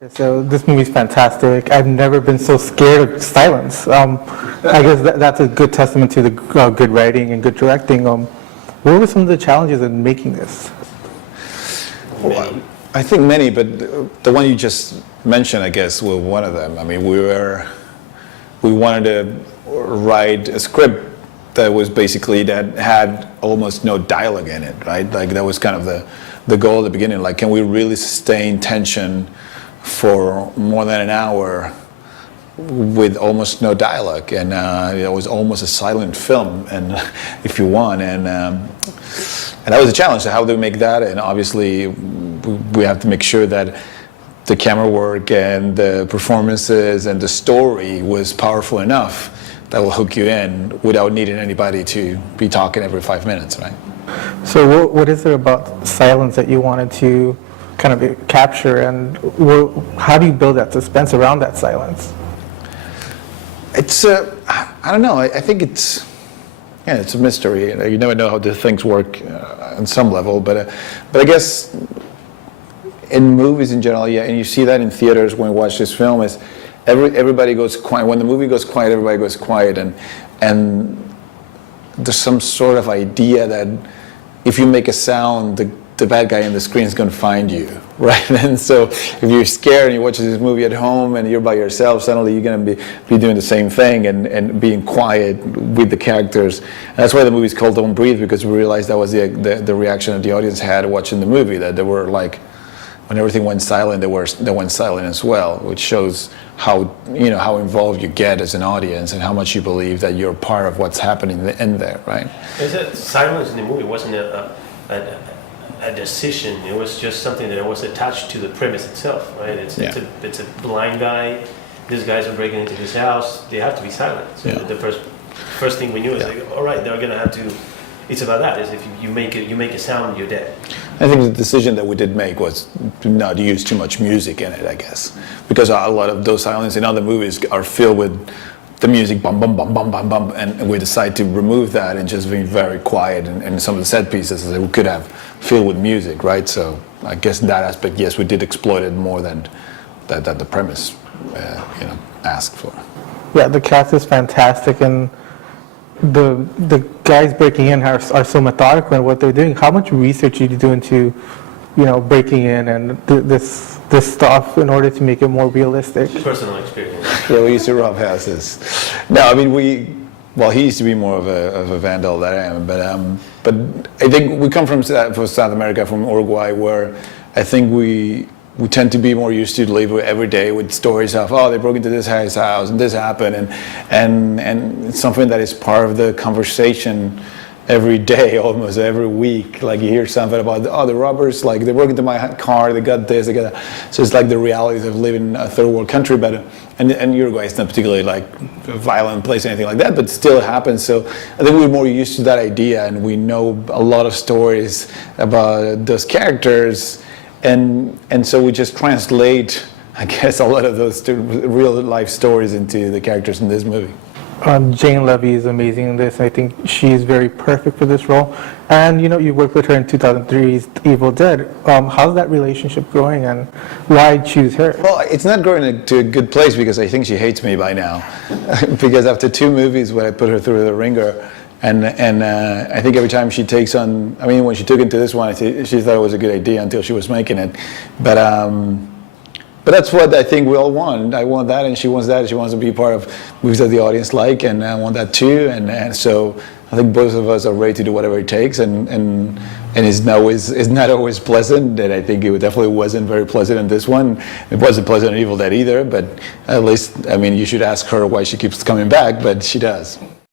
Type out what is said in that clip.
Okay, so this movie's fantastic. I've never been so scared of silence. I guess that's a good testament to the good writing and good directing. What were some of the challenges in making this? Well, I think many, but the one you just mentioned, I guess, was one of them. I mean, we wanted to write a script that was basically that had almost no dialogue in it, right? Like that was kind of the goal at the beginning. Like, can we really sustain tension for more than an hour with almost no dialogue? And it was almost a silent film, and if you want, and that was a challenge. So how do we make that? And obviously, we have to make sure that the camera work and the performances and the story was powerful enough that will hook you in without needing anybody to be talking every 5 minutes, right? So what is there about silence that you wanted to kind of capture, and how do you build that suspense around that silence? It's I don't know. I think it's a mystery. You never know how the things work on some level, but I guess in movies in general, yeah, and you see that in theaters when you watch this film, is everybody goes quiet. When the movie goes quiet, everybody goes quiet, and there's some sort of idea that if you make a sound, the bad guy on the screen is going to find you, right? And so if you're scared and you're watching this movie at home and you're by yourself, suddenly you're going to be doing the same thing and being quiet with the characters. And that's why the movie's called Don't Breathe, because we realized that was the reaction that the audience had watching the movie, that they were like, when everything went silent, they went silent as well, which shows how involved you get as an audience and how much you believe that you're part of what's happening in there, right? Is that silence in the movie wasn't a decision? It was just something that was attached to the premise itself, right? It's a blind guy. These guys are breaking into his house. They have to be silent. So the first thing we knew is like, all right, they're gonna have to. It's about that. Is if you make a sound, you're dead. I think the decision that we did make was to not use too much music in it, I guess, because a lot of those silences in other movies are filled with the music, bum, bum, bum, bum, bum, bum, and we decided to remove that and just be very quiet, and some of the set pieces that we could have filled with music, right? So I guess in that aspect, yes, we did exploit it more than that the premise, asked for. Yeah, the cast is fantastic, and the guys breaking in are so methodical in what they're doing. How much research did you do into, breaking in and this stuff in order to make it more realistic? Personal experience. Yeah, we used to rob houses. No, I mean he used to be more of a vandal than I am, but I think we come from South America, from Uruguay, where I think we tend to be more used to live every day with stories of, they broke into this guy's house and this happened, and it's something that is part of the conversation every day, almost every week. Like you hear something about, the robbers, like they broke into my car, they got this, they got that. So it's like the realities of living in a third world country, but and Uruguay is not particularly like a violent place or anything like that, but still it happens. So I think we're more used to that idea, and we know a lot of stories about those characters. And so we just translate, I guess, a lot of those real life stories into the characters in this movie. Jane Levy is amazing in this. I think she's very perfect for this role. And you worked with her in 2003's Evil Dead. How's that relationship growing, and why choose her? Well, it's not growing to a good place, because I think she hates me by now. Because after 2 movies when I put her through the ringer, and I think every time she takes on, when she took into this one, she thought it was a good idea until she was making it. But that's what I think we all want. I want that, and she wants that. She wants to be part of movies that the audience like, and I want that too. And so I think both of us are ready to do whatever it takes. And it's not always pleasant. And I think it definitely wasn't very pleasant in this one. It wasn't pleasant in Evil Dead either. But at least, you should ask her why she keeps coming back. But she does.